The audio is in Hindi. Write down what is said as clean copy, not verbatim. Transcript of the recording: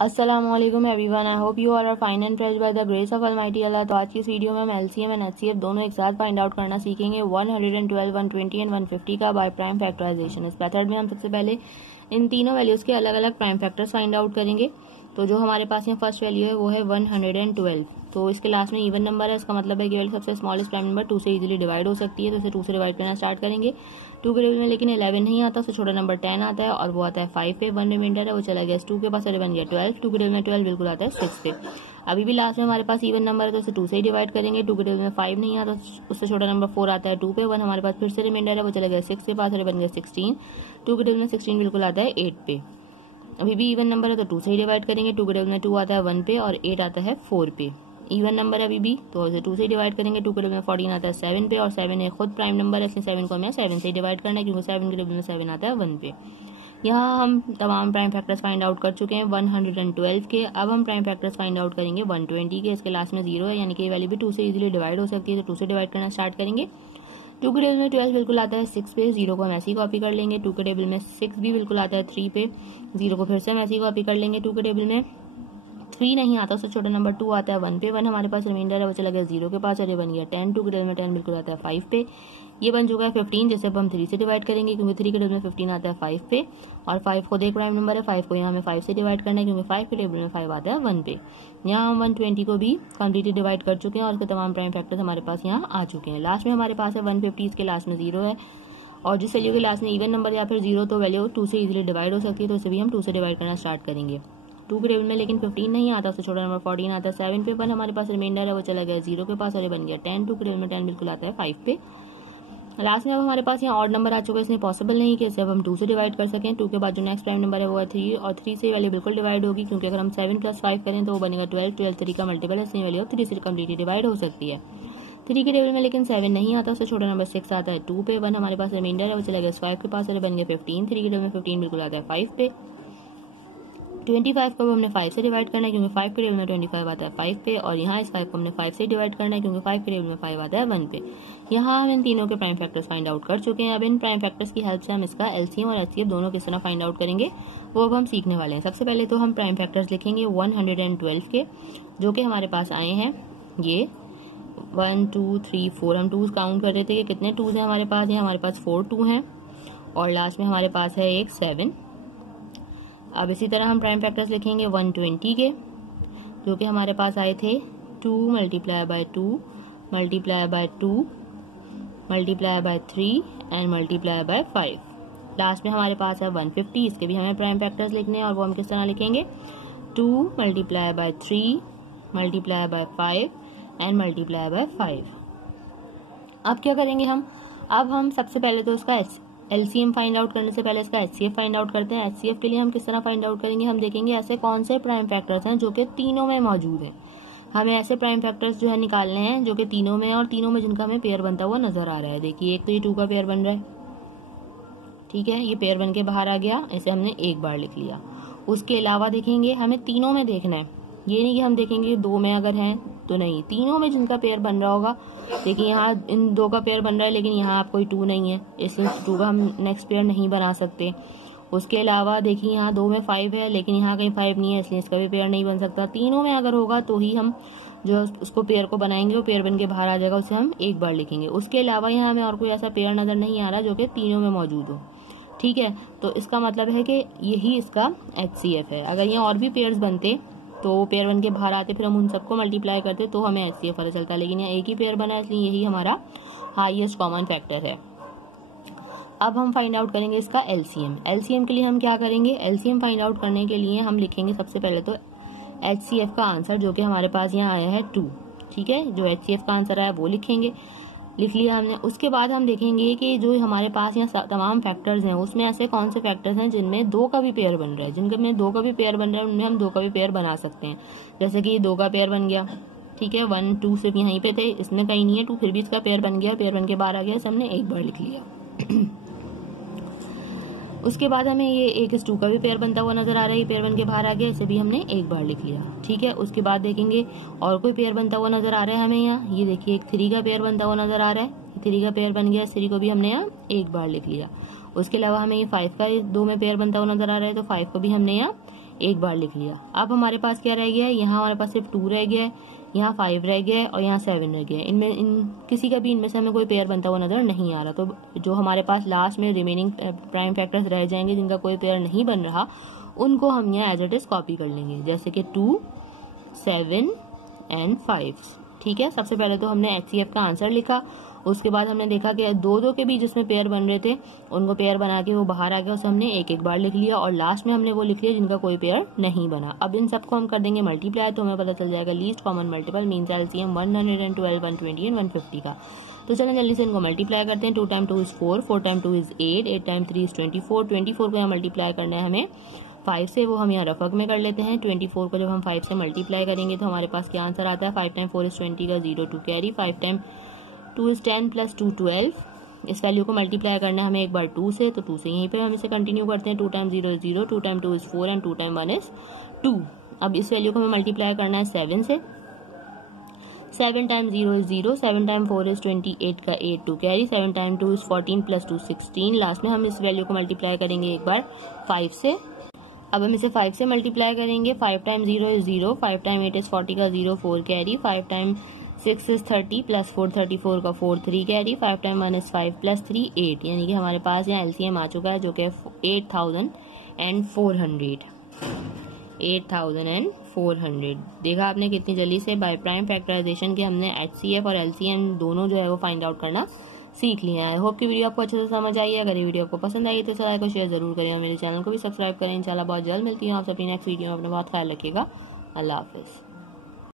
अस्सलामुअलैकुम everyone, I hope you are fine and fresh by the grace of almighty Allah. तो आज की इस वीडियो में हम एलसीएम एंड एचसीएफ दोनों एक साथ फाइंड आउट करना सीखेंगे 112, 120 एंड 150 का बाय प्राइम फैक्टराइजेशन। इस मेथड में हम सबसे पहले इन तीनों वैल्यूज के अलग अलग प्राइम फैक्टर्स फाइंड आउट करेंगे। तो जो हमारे पास यहाँ फर्स्ट वैल्यू है वो है 112। तो इसके लास्ट में इवन नंबर है, इसका मतलब है कि वैल्यू सबसे स्मॉलेस्ट प्राइम नंबर 2 से इजीली डिवाइड हो सकती है। तो इसे 2 से डिवाइड करना स्टार्ट करेंगे। 2 के टेबल में लेकिन 11 नहीं आता, उससे छोटा नंबर 10 आता है और वो आता है 5 पे। 1 रिमाइंडर है, वो चला गया 2 के पास और बन गया 12। 2 के टेबल में 12 बिल्कुल आता है 6 पे। अभी भी लास्ट में हमारे पास इवन नंबर है तो इसे 2 से ही डिवाइड करेंगे। 2 के टेबल में 5 नहीं आता, उससे छोटा नंबर 4 आता है 2 पे। 1 हमारे पास फिर से रिमाइंडर है, वो चला गया 6 के पास और बन गया 16। 2 के टेबल में 16 बिल्कुल आता है 8 पे। अभी भी इवन नंबर है तो 2 से ही डिवाइड करेंगे। 2 के टेबल में 2 आता है 1 पे और 8 आता है 4 पे। इवन नंबर है अभी भी, तो इसे 2 से डिवाइड करेंगे। 2 के टेबल में 14 आता है 7 पे और 7 एक खुद प्राइम नंबर है, इसलिए 7 को हमें 7 से डिवाइड करना है क्योंकि 7 के टेबल में 7 आता है 1 पे। यहाँ हम तमाम प्राइम फैक्टर्स फाइंड आउट कर चुके हैं 112 के। अब हम प्राइम फैक्टर्स फाइंड आउट करेंगे 120 के। इसके लास्ट में 0 है, यानी कि ये वैल्यू भी 2 से इजीली डिवाइड हो सकती है, तो 2 से डिवाइड करना स्टार्ट करेंगे। 2 के टेबल में 12 बिल्कुल आता है 6 पे, 0 को हम ऐसे ही कॉपी कर लेंगे। 2 के टेबल में 6 भी बिल्कुल आता है 3 पे, 0 को फिर से हम ऐसे ही कॉपी कर लेंगे। 2 के टेबल में 3 नहीं आता, उससे छोटा नंबर 2 आता है 1 पे। 1 हमारे पास रिमाइंडर है, वो चला गया 0 के पास और ये बन गया 10। 2 के टेबल में 10 बिल्कुल आता है 5 पे। ये बन चुका है 15, जैसे अब हम 3 से डिवाइड करेंगे क्योंकि 3 के टेबल में 15 आता है 5 पे और 5 खुद एक प्राइम नंबर है। 5 को यहाँ हमें 5 से डिवाइड करना है क्योंकि 5 के टेबल में 5 आता है 1 पे। यहाँ हम 120 को भी कम्प्लीटली डिवाइड कर चुके हैं और उसके तमाम प्राइम फैक्टर्स हमारे पास यहाँ आ चुके हैं। लास्ट में हमारे पास है 150, इसके लास्ट में 0 है और जिस वैल्यू के लास्ट में इवन नंबर या फिर 0 तो वैल्यू 2 से इजीली डिवाइड हो सकती है, तो इसे भी हम 2 से डिवाइड करना स्टार्ट करेंगे। 2 के टेबल में लेकिन 15 नहीं आता, उससे छोटा नंबर 14 आता है 7 पे। 1 हमारे पास रिमाइंडर है, वो चला गया 0 के पास और ये बन गया 10। 2 के टेबल में 10 बिल्कुल आता है 5 पे। लास्ट में अब हमारे पास यहाँ ऑड नंबर आ चुका है, इसलिए पॉसिबल नहीं कि इसे अब हम 2 से डिवाइड कर सकें। 2 के बाद जो नेक्स्ट प्राइम नंबर है वो है 3 और 3 से वैल्यू बिल्कुल डिवाइड होगी क्योंकि अगर हम 7 + 5 करें तो वो बनेगा 12। 12 3 का मल्टीपल है, इसलिए वैल्यू 3 से कम्प्लीटली डिवाइड हो सकती है। 3 के टेबल में लेकिन 7 नहीं आता, उससे छोटा नंबर 6 आता है 2 पे। 1 हमारे पास रिमाइंडर है, वो चला गया 5 के पास और बन गया 15। 3 के टेबल में 15 बिल्कुल आता है 5 पे। 25 को हमने 5 से डिवाइड करना है क्योंकि 5 के टेबल में 25 आता है 5 पे और यहाँ इस 5 को हमने 5 से डिवाइड करना है क्योंकि 5 के टेबल में 5 आता है 1 पे। यहाँ हम इन तीनों के प्राइम फैक्टर्स फाइंड आउट कर चुके हैं। अब इन प्राइम फैक्टर्स की हेल्प से हम इसका एलसीएम और एचसीएफ दोनों किस तरह फाइंड आउट करेंगे वो अब हम सीखने वाले हैं। सबसे पहले तो हम प्राइम फैक्टर्स लिखेंगे 112 के, जो कि हमारे पास आए हैं ये 1 2 3 4। हम 2 काउंट कर रहे थे कि कितने 2 है हमारे पास। हमारे पास 4 2 हैं और लास्ट में हमारे पास है एक 7। अब इसी तरह हम प्राइम फैक्टर्स लिखेंगे 120 के, जो कि हमारे पास आए थे 2 × 2 × 2 × 3 एंड × 5। लास्ट में हमारे पास है 150, इसके भी हमें प्राइम फैक्टर्स लिखने हैं और वो हम किस तरह लिखेंगे 2 × 3 × 5 एंड × 5। अब क्या करेंगे अब हम सबसे पहले तो इसका एलसीएम फाइंड आउट करने से पहले इसका एचसीएफ फाइंड आउट करते हैं। एचसीएफ के लिए हम किस तरह फाइंड आउट करेंगे, हम देखेंगे ऐसे कौन से प्राइम फैक्टर्स हैं जो कि तीनों में मौजूद हैं। हमें ऐसे प्राइम फैक्टर्स जो है निकालने हैं जो कि तीनों में है और तीनों में जिनका हमें पेयर बनता हुआ नजर आ रहा है। देखिए एक तो ये 2 का पेयर बन रहा है, ठीक है, ये पेयर बन के बाहर आ गया, इसे हमने एक बार लिख लिया। उसके अलावा देखेंगे हमें तीनों में देखना है, ये नहीं कि हम देखेंगे 2 में अगर है तो नहीं, तीनों में जिनका पेयर बन रहा होगा। देखिए यहाँ इन 2 का पेयर बन रहा है लेकिन यहाँ आप कोई 2 नहीं है, इसलिए 2 का हम नेक्स्ट पेयर नहीं बना सकते। उसके अलावा देखिए यहाँ 2 में 5 है लेकिन यहाँ कहीं 5 नहीं है, इसलिए इसका भी पेयर नहीं बन सकता। तीनों में अगर होगा तो ही हम जो उसको पेयर को बनाएंगे, वो पेयर बन के बाहर आ जाएगा, उसे हम एक बार लिखेंगे। उसके अलावा यहाँ हमें और कोई ऐसा पेयर नजर नहीं आ रहा जो कि तीनों में मौजूद हो, ठीक है। तो इसका मतलब है कि यही इसका एचसीएफ है। अगर यहाँ और भी पेयर्स बनते तो वो पेयर बन के बाहर आते, फिर हम उन सबको मल्टीप्लाई करते तो हमें एचसीएफ पता चलता, लेकिन यहाँ एक ही पेयर बना है इसलिए यही हमारा हाईएस्ट कॉमन फैक्टर है। अब हम फाइंड आउट करेंगे इसका एलसीएम। एलसीएम के लिए हम क्या करेंगे, एलसीएम फाइंड आउट करने के लिए हम लिखेंगे सबसे पहले तो एचसीएफ का आंसर जो कि हमारे पास यहाँ आया है 2, ठीक है। जो एचसीएफ का आंसर आया वो लिखेंगे, लिख लिया हमने। उसके बाद हम देखेंगे कि जो हमारे पास यहाँ तमाम फैक्टर्स हैं उसमें ऐसे कौन से फैक्टर्स हैं जिनमें 2 का भी पेयर बन रहा है। जिनमें 2 का भी पेयर बन रहा है उनमें हम 2 का भी पेयर बना सकते हैं। जैसे कि 2 का पेयर बन गया, ठीक है, 1 2 सिर्फ यहीं पे थे, इसमें कहीं नहीं है 2, फिर भी इसका पेयर बन गया, पेयर बन के बाहर आ गया, हमने एक बार लिख लिया। उसके बाद हमें ये एक इस 2 का भी पेयर बनता हुआ नजर आ रहा है, पेयर बन के बाहर आ गया, इसे भी हमने एक बार लिख लिया, ठीक है। उसके बाद देखेंगे और कोई पेयर बनता हुआ नजर आ रहा है हमें यहाँ, ये देखिए एक 3 का पेयर बनता हुआ नजर आ रहा है, 3 का पेयर बन गया, 3 को भी हमने यहाँ एक बार लिख लिया। उसके अलावा हमें ये 5 का 2 में पेयर बनता हुआ नजर आ रहा है, तो 5 को भी हमने यहाँ एक बार लिख लिया। अब हमारे पास क्या रह गया है, यहाँ हमारे पास सिर्फ 2 रह गया है, यहाँ 5 रह गया है और यहाँ 7 रह गया है। इनमें किसी का भी इनमें से हमें कोई पेयर बनता हुआ नजर नहीं आ रहा। तो जो हमारे पास लास्ट में रिमेनिंग प्राइम फैक्टर्स रह जाएंगे जिनका कोई पेयर नहीं बन रहा, उनको हम यहाँ एज इट इज कॉपी कर लेंगे, जैसे कि 2, 7 एंड 5। ठीक है, सबसे पहले तो हमने HCF का आंसर लिखा, उसके बाद हमने देखा कि दो के बीच जिसमें पेयर बन रहे थे उनको पेयर बना के वो बाहर आ गया, उसे हमने एक एक बार लिख लिया और लास्ट में हमने वो लिख लिया जिनका कोई पेयर नहीं बना। अब इन सबको हम कर देंगे मल्टीप्लाई, तो हमें पता चल जाएगा least common multiple means LCM 112, 120 and 150 का। तो चलें जल्दी से इनको मल्टीप्लाई करते हैं। 2 time 2 is 4, 4 time 2 is 8, 8 time 3 is 24, 24 को यहाँ मल्टीप्लाई करना है हमें 5 से, वो हम यहाँ रफक में कर लेते हैं। 24 को जब हम 5 से मल्टीप्लाई करेंगे तो हमारे पास क्या आंसर आता है, 5 टाइम 4 इज 20 का 0 2 कैरी, 5 टाइम 2 इज 10 प्लस 2 12। इस वैल्यू को मल्टीप्लाई करना है हमें एक बार 2 से, तो 2 से यहीं पे हम इसे कंटिन्यू करते हैं। 2 time 0 is 0, 2 time 2 is 4 and 2 time 1 is 2। अब इस वैल्यू को हमें मल्टीप्लाई करना है 7 से। 7 टाइम 0 इज 0, 7 टाइम 4 इज 28 का 8 2 carry, 7 time 2 is 14 plus 2 16। Last में हम इस वैल्यू को मल्टीप्लाई करेंगे एक बार 5 से। अब हम इसे 5 से मल्टीप्लाई करेंगे। 5 टाइम 0 इज 0, 5 टाइम 8 इज 40 का 0 4 कैरी, 5 टाइम 6 इज 30 प्लस 4 34 का 4 3 कैरी, 5 टाइम 1 इज 5 प्लस 3 8। यानी कि हमारे पास यहाँ LCM आ चुका है जो कि 8400। देखा आपने कितनी जल्दी से बाय प्राइम फैक्टराइजेशन के हमने HCF और LCM दोनों जो है वो फाइंड आउट करना सीख लिया है। होप की वीडियो आपको अच्छे से समझ आई है। अगर ये वीडियो आपको पसंद आई तो लाइक और शेयर जरूर करें और मेरे चैनल को भी सब्सक्राइब करें। इंशाल्लाह बहुत जल्द मिलती हूँ आप सभी नेक्स्ट वीडियो में। अपना बहुत ख्याल रखिएगा। अल्लाह हाफिज।